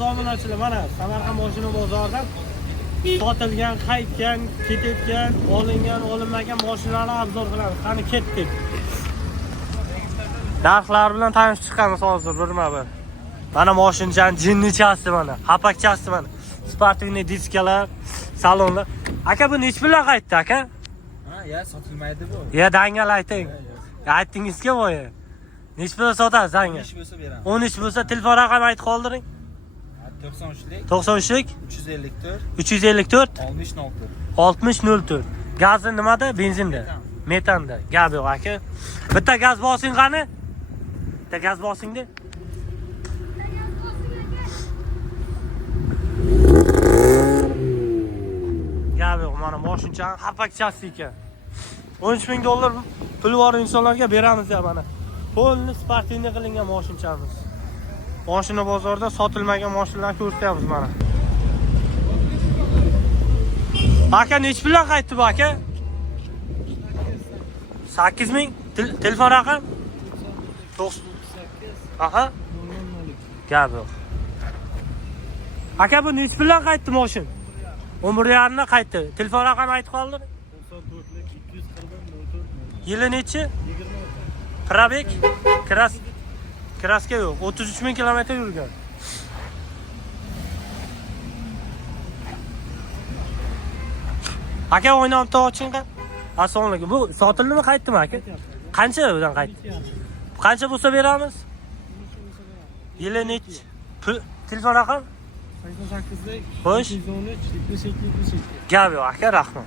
Obunachilar mana Samarqand mashina bozoridan sotilgan, qaytgan, ketayotgan, olingan, olinmagan mashinalarni obzor qilamiz. Qani ketdik. Narxlar bilan tanishib chiqamiz hozir birma-bir. Mana mashinani jinnichasi mana, xapakchasi mana. Sportivniy diskalar, salonlar. Aka bu nech pulga qaytdi aka? Ha, ya sotilmaydi bu. Ya dangal ayting. Ya aytingizga voy. Nech pulga sotasiz dangal? 13 bo'lsa beraman. 13 bo'lsa telefon raqamini aytib qoldiring. 93lik 93lik 354 354 6004. 6004. Gazi nimada? Benzinda. Metanda. Gap yo'q aka. Bitta gaz bosing qani? Bitta gaz bosingda. Gap yo'q, mana mashinchani xapakchasi ekan. 13 ming dollar puli bor insonlarga beramiz ya mana. Polni sportivniy qilingan mashinchamiz. Mashina bozorda sotilmagan mashinalarni ko'rsatyapmiz mana. Aka nech pulga qaytdi bu aka? 8 ming. Telefon raqam? 98. Aha. Gap yo'q. Aka bu nech pulga qaytdi mashin? 11.5 dan qaytdi. Telefon raqamini aytib qoldir. 94lik 240 Yili nechi? 20. Probek? Kraska yo'q. 33 ming kilometr yurgan. Aka o'ynab to'g'richiga. Assalomu alaykum. Bu sotildimi, qaytdimi aka? Qancha o'dan qaytdi? Qancha bo'lsa beramiz? Yili nechi? Telefon raqam? 88lik Xo'sh. 213 72. Gap yo'q aka, rahmat.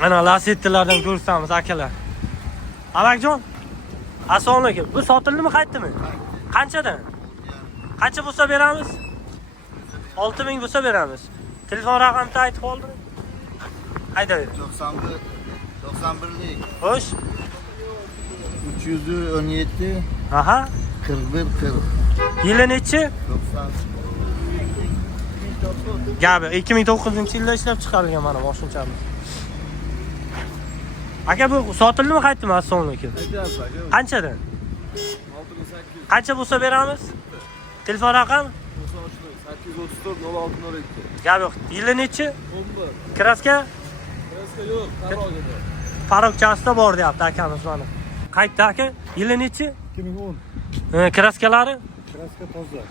Mana lasettilardan ko'rsamiz akalar. Alakjon. Assalomu alaykum. Bu sotildimi, qaytdimi? Qanchadan? Qancha bo'lsa beramiz? 6 ming bo'lsa beramiz. Telefon raqamini aytib qoldiring. Haydayver. 91lik Xo'sh. 317 Aha. 41 40 Yili nechi? 90. Gabi 2009-yilda ishlab chiqarilgan mana mashinchamiz. Aka bu sotildimi, qaytdimi? Assalomu alaykum. Aytyapsiz aka. Qanchadan? 6800. Qancha bo'lsa beramiz? Telefon raqam? 834 0602. Gap yo'q. Yili nechi? 11. Kraska? Kraska yo'q, qarog'ida. Parokchasida bor deyapti akamiz mana. Qaytdi aka? Yili nechi? 2010. Kraskalari? Kraska toza.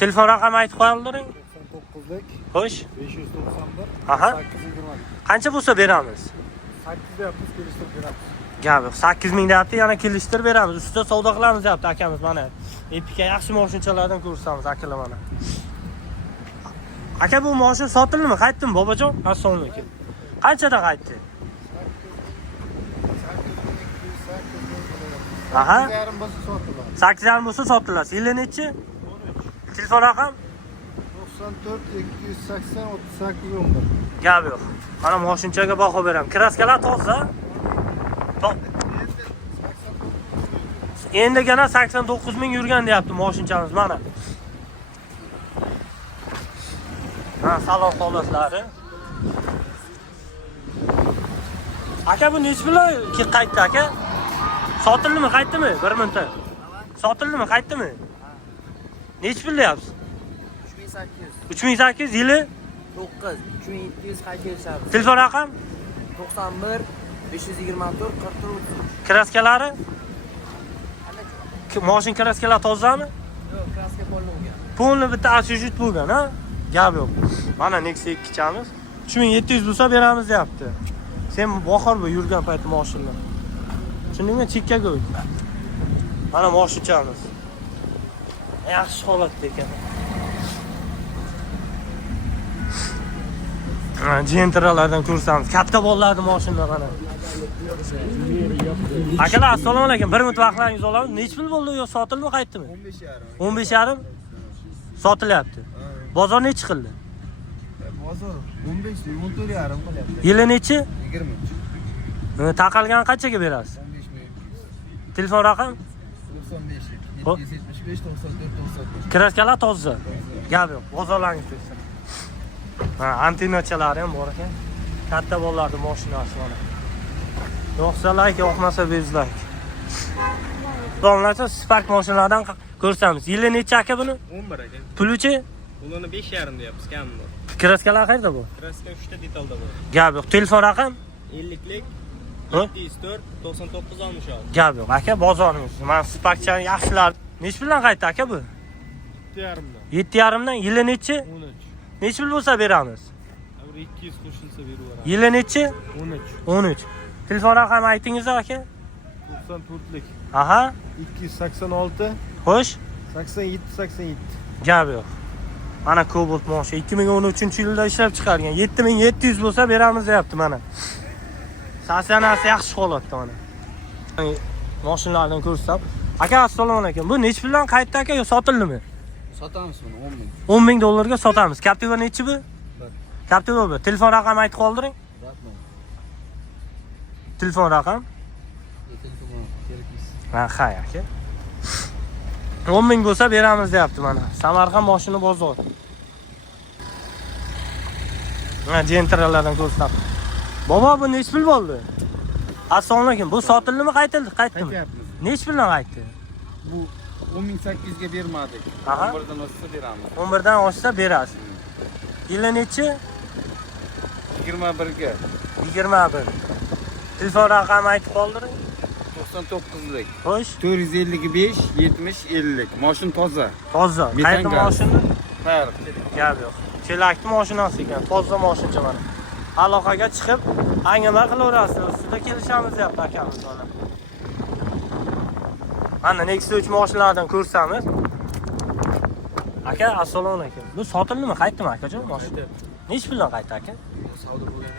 Telefon raqamini aytib qoldiring. 99lik Xo'sh. 591. Aha. 820. Qancha bo'lsa beramiz? 8 deyapmiz, kelishtirib beramiz. Gap yo'q. 8 ming deyapti, yana kelishtirib beramiz. Ustida savdo qilamiz deyapti akamiz mana. Epika yaxshi mashinchalardan ko'rsatamiz akalar mana. Aka bu mashin sotildimi, qaytdimi bobojon? Assalomu alaykum. Qanchada qaytdi? Aha. Yarim bo'lsa sotiladi. 8,5 bo'lsa sotiladi. Yili nechi? 13. Telefon raqam? 94 280 38 11. Gap yo'q. Mana mashinchaga baho beraman. Kraskalar toza. Endigina 89 ming yurgan deyapti mashinchamiz mana. Ha, salon holatlari. Aka bu nech pulga qaytdi aka? Sotildimi, qaytdimi? Bir minutda. Sotildimi, qaytdimi? Nech pul deyapsiz? 3800. 3800 yili? 9 3700 qaytarishamiz. Telefon raqam? 91 524 44. Kraskalari? Mashin kraskalari tozami? Yo'q, kraska bo'lmagan. Polni bitta asujit bo'lgan, ha? Gap yo'q. Mana Nexia 2chamiz 3700 bo'lsa beramiz deyapti. Sen bahor bu yurgan payti mashinlar. Tushundingmi? Chekka qo'y. Mana mashinchamiz. Yaxshi holatda ekan. Jentralardan ko'rsamiz. Katta bolalarning mashinalari mana. Akalar, assalomu alaykum. Bir minut vaqtlaringizni olamiz. Nech pul bo'ldi? Yo sotildimi, qaytdimi? 15 15,5 yarim. sotilyapti. Bozor nechi qildi? Bozor 15 14 yarim qilyapti. Yili nechi? 20. Taqalgan qanchaga berasiz? 15 ming. Telefon raqam? 95 775 94 94. Kraskalar toza. Gap yo'q. Bozorlaringiz bo'lsin. Ha, antenachalari ham bor ekan. Katta bolalarning mashinasi mana. Yo'qsa like, yo'qmasa bezlike. Domlacha Spark mashinalaridan Ko'rsamiz. Yili necha aka buni? 11 aka. Puluchi? Buni 5,5 deyapmiz, kam bu. Kraskalar qayerda bu? Kraska 3 ta detalda bor. Gap yo'q. Telefon raqam? 50lik Ha? 704 99 olmush. Gap yo'q. Aka bozoringiz. Men Sparkchani yaxshilar. Nech bilan qaytdi aka bu? 7,5dan. 7,5dan yili nechi? 13. Nech pul bo'lsa beramiz? Agar 200 qo'shilsa berib yuboramiz. Yili nechi? 13. 13. Telefon raqami aytingiz aka? 94lik. Aha. 286 Xo'sh. 87 87. Gap yo'q. Mana Cobalt moshi 2013-yilda ishlab chiqargan. 7700 bo'lsa beramiz deyapti mana. Sasanasi yaxshi holatda mana. Mashinalardan ko'rsam. Aka assalomu alaykum. Bu nech puldan qaytdi aka yo sotildimi? Sotamiz buni 10 ming. 10 ming dollarga sotamiz. Captiva nechi bu? Captiva bu. Telefon raqami aytib qoldiring. Rahmat. Telefon raqam? Telefon kerakmas. Ha, hay aka. 10 ming bo'lsa beramiz deyapti mana. Samarqand mashina bozor. Ha, jentralardan ko'rsam. Bobo bu nech pul bo'ldi? Assalomu alaykum. Bu sotildimi, qaytildimi? Qaytyapmiz. Nech puldan qaytdi? Bu 10800 ga bermadik. Aha. 11 dan oshsa beramiz. 11 dan oshsa berasiz. Yili nechi? 21 ga 21. Telefon raqami aytib qoldiring. 99lik. Xo'sh, 455 70 50lik. Mashin toza. toza. Metan Qayerda gaz. mashina? Farq. Gap yo'q. Chelakni mashinasi ekan, toza mashincha mana. Aloqaga chiqib, angama qilaverasiz. Ustida kelishamiz deyapti akamiz mana. Mana Nexus 3 mashinalardan ko'rsamiz. Aka, assalomu alaykum. Bu sotildimi, qaytdimi akajon mashina? Nech puldan qaytdi aka? Savdo bo'lgan.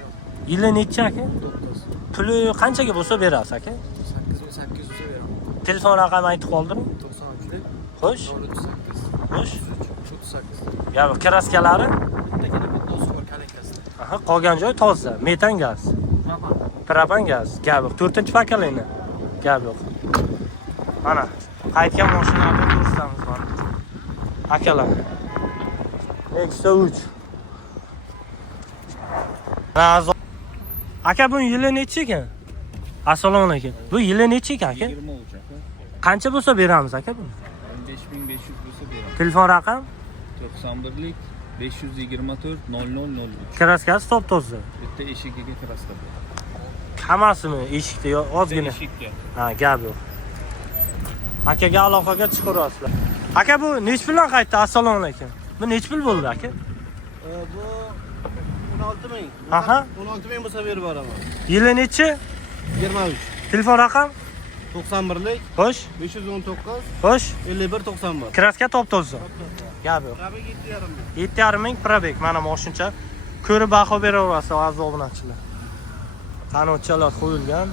Yili necha aka? 9. Puli qanchaga bo'lsa berasiz aka? 8800 bo'lsa beraman. Telefon raqami aytib qoldiring. 93lik. Xo'sh, 08. xo'sh. 38. Ya kraskalari? Bittagina bitta o'zi bor kalekkasida. Aha, qolgan joy toza, metan gaz. Propan gaz. Gap yo'q. 4-pokoleniya. Gap yo'q. Mana qaytgan mashinalardan ko'rsamiz mana. Akalar. Nexus 3. Razo. Aka bu yili nechi ekan? Assalomu alaykum. Bu yili nechi ekan aka? 20 o'chaq. Qancha bo'lsa beramiz aka buni? 15500 bo'lsa beramiz. Telefon raqam? 91lik 524 0003. Kraskasi top toza. Bitta eshigiga kraska bor. Hammasimi eshikda yo ozgina? Eshikka. Ha, gap yo'q. Akaga aloqaga chiqaryapsizlar. Aka bu nech puldan qaytdi? Assalomu alaykum. Bu nech pul bo'ldi aka? Bu 16 ming. Aha. 16 ming bo'lsa berib yuboraman. Yili nechi? 23. Telefon raqam? 91lik Xo'sh, 519 xo'sh. 51 91. Kraska top toza. Gap yo'q. Tabii 7,5 ming. 7,5 ming probek mana moshincha. Ko'rib baho beraverasiz aziz obunachilar. Qanotchalar qo'yilgan.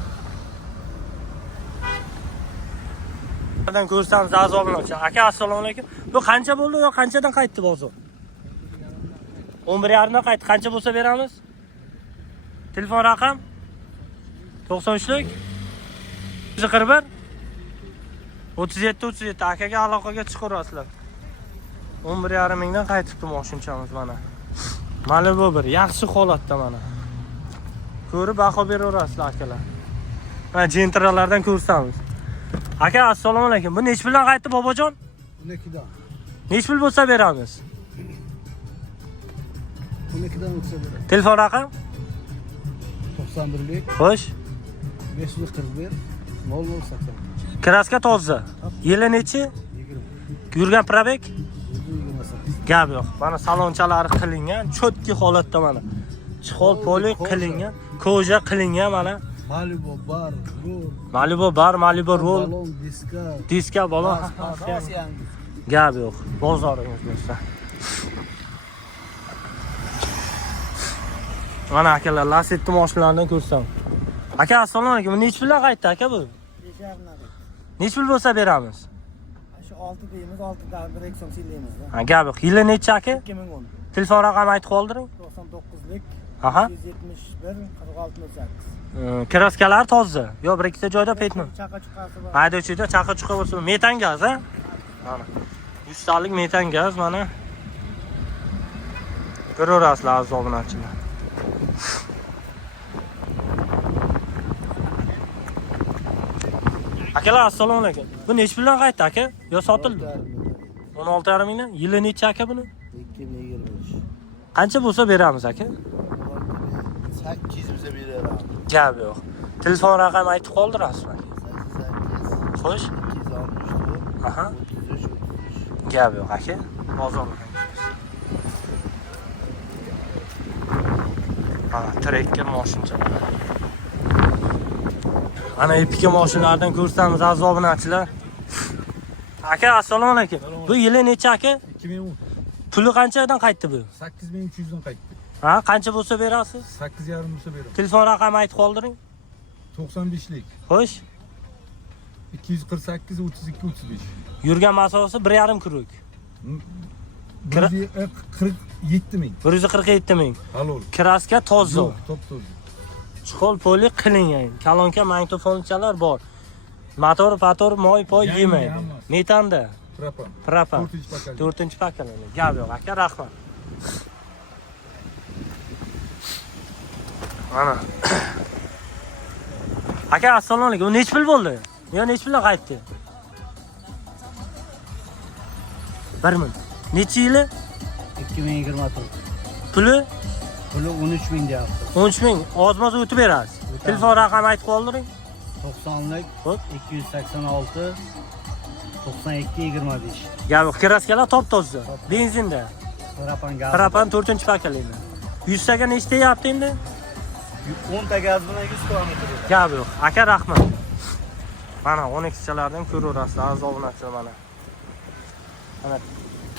Bundan ko'rsamiz aziz obunachilar. Aka assalomu alaykum. Bu qancha bo'ldi yo qanchadan qaytdi bozor? 11,5 dan qaytdi. Qancha bo'lsa beramiz? Telefon raqam? 93lik 41 37 37 akaga aloqaga chiqaryapsizlar. 11,5 mingdan qaytibdi mashinchamiz mana. Malibu bir yaxshi holatda mana. Ko'rib baho beraverasizlar akalar. Mana jentralardan ko'rsamiz. Aka assalomu alaykum. Bu nech puldan qaytdi bobojon? 12dan. Nech pul bo'lsa beramiz? 12dan o'tsa beradi. Telefon raqam? 91lik Xo'sh. 541 0080. Kraska toza. Yili nechi? 20. Yurgan probek? 28. Gap yo'q. Mana salonchalari qilingan, cho'tki holatda mana. Chihol poli qilingan, koja qilingan mana. Malibu bar, rol, Malibu bar, Malibu roll, balon, diska. diska balon. Gap yo'q. Bozoringiz bo'lsa. Mana akalar, Lacetti mashinalardan ko'rsam. Aka assalomu alaykum. Nech puldan qaytdi aka bu? 5,5. Nech pul bo'lsa beramiz? Shu 6 deymiz, 6 dan 1 so'm silaymiz. Ha, gap yo'q. Yili necha aka? 2010. Telefon raqami aytib qoldiring. 99lik Aha. 171 46 Kraskalar toza. Yo, bir ikkita joyda petmi? Chaqa chiqasi bor. Haydovchida chaqa chuqa bo'lsa, metan gaz, ha? Mana. 100 talik metan gaz mana. Ko'raverasizlar aziz obunachilar. Akalar assalomu alaykum. Bu nech puldan qaytdi aka? Yo sotildi? 16,5 mingdan. Yili necha aka buni? 2025. Qancha bo'lsa beramiz aka? 800 bize bir lira. Gap yo'q. Telefon raqami aytib qoldirasizmi aka? 88. Xo'sh? 264. Aha. 33. Gap yo'q aka. Bozor. Ana trekker mashinchalar. Ana epika mashinalardan ko'rsamiz aziz obunachilar. Aka assalomu alaykum. Bu yili necha aka? 2010. Puli qanchadan qaytdi bu? 8300'dan qaytdi. Ha, qancha bo'lsa berasiz? 8,5 bo'lsa beraman. Telefon raqami aytib qoldiring. 95'lik. Xo'sh? 248 32 35. Yurgan masofasi 1,5 kruk. 47 ming. 147 ming. Halol. Kraska toza. Yo'q, top toza. Chiqol poli qilingan. Kalonka magnitofonchalar bor. Motor, moy, poy Yangi yemaydi. hammasi. Metanda. Propan. Propan. 4-pakali. 4-pakali. Gap yo'q aka, rahmat. Ana. Aka assalomu alaykum. Nech pul bo'ldi? Yo nech pulga qaytdi? 1 ming. Necha yili? 2024. Puli Puli 13 ming deyapti. 13 ming. Ozmoz o'tib berasiz. Telefon raqami aytib qoldiring. 90'lik Xo'p. 286 92 25. Gap yo'q. Kraskalar top-toza. Benzinda. Propan gaz. Propan 4-pakali. 100 taga nechta deyapti endi? 10 ta gaz bilan 100 kilometr. Gap yo'q. Aka rahmat. Mana 12chalardan ko'raverasiz aziz obunachilar mana. Mana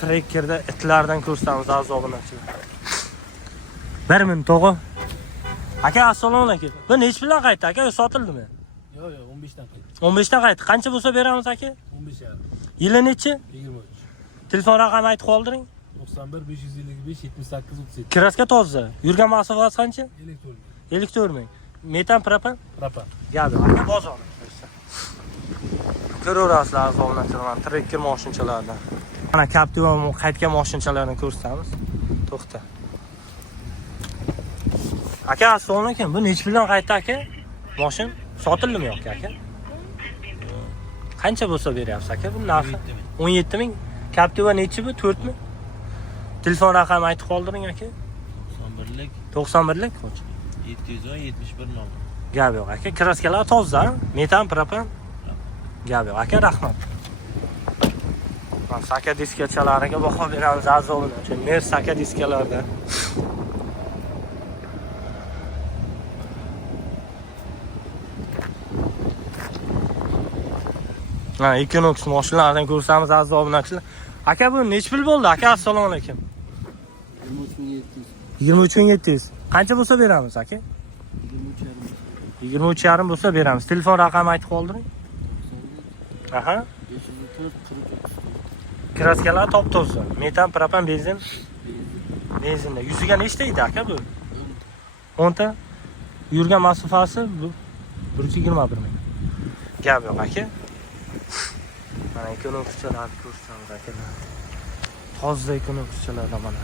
trekkerda itlardan ko'rsamiz aziz obunachilar. 1 ming to'g'ri. Aka assalomu alaykum. Bu nech puldan qaytdi aka? Yo sotildimi? Yo'q, 15 dan qaytdi. 15 dan qaytdi. Qancha bo'lsa beramiz aka? 15 yarim. Yili nechi? 23. Telefon raqami aytib qoldiring. 91 555 78 37. Kraska toza. Yurgan masofasi qancha? Elektron. 54 ming. Metan propan? Propan. Gap yo'q. Aka bozor. Ko'raverasizlar aziz obunachilar, trekker mashinchalardan. Mana Captiva qaytgan mashinchalarni ko'rsatamiz. To'xta. Aka assalomu alaykum. Bu nech puldan qaytdi aka? Mashin sotildimi yo'q aka? Qancha bo'lsa beryapsiz aka bu narxi? 17 ming. Captiva nechi bu? 4 mi? Telefon raqami aytib qoldiring aka. 91'lik 91lik qo'ch. 710 71 nol. Gap yo'q aka. Kraskalar toza, metan, propan. Gap yo'q aka, rahmat. Mana saka diskachalariga baho beramiz aziz obunachilar. Mer saka diskalarda. Ha, Equinox mashinalardan ko'rsamiz aziz obunachilar. Aka bu nech pul bo'ldi? Aka assalomu alaykum. 23,700. Qancha bo'lsa beramiz aka? 23,5 bo'lsa beramiz. Telefon raqami aytib qoldiring. Aha. 504 Kraskalar top-toza. Metan, propan, benzin. Benzinda. Yuziga nechta edi aka bu? 10 ta. Yurgan masofasi bu 121 ming. Gap yo'q aka. Mana ekonomikchalarni ko'rsatamiz aka. Toza ekonomikchalardan mana.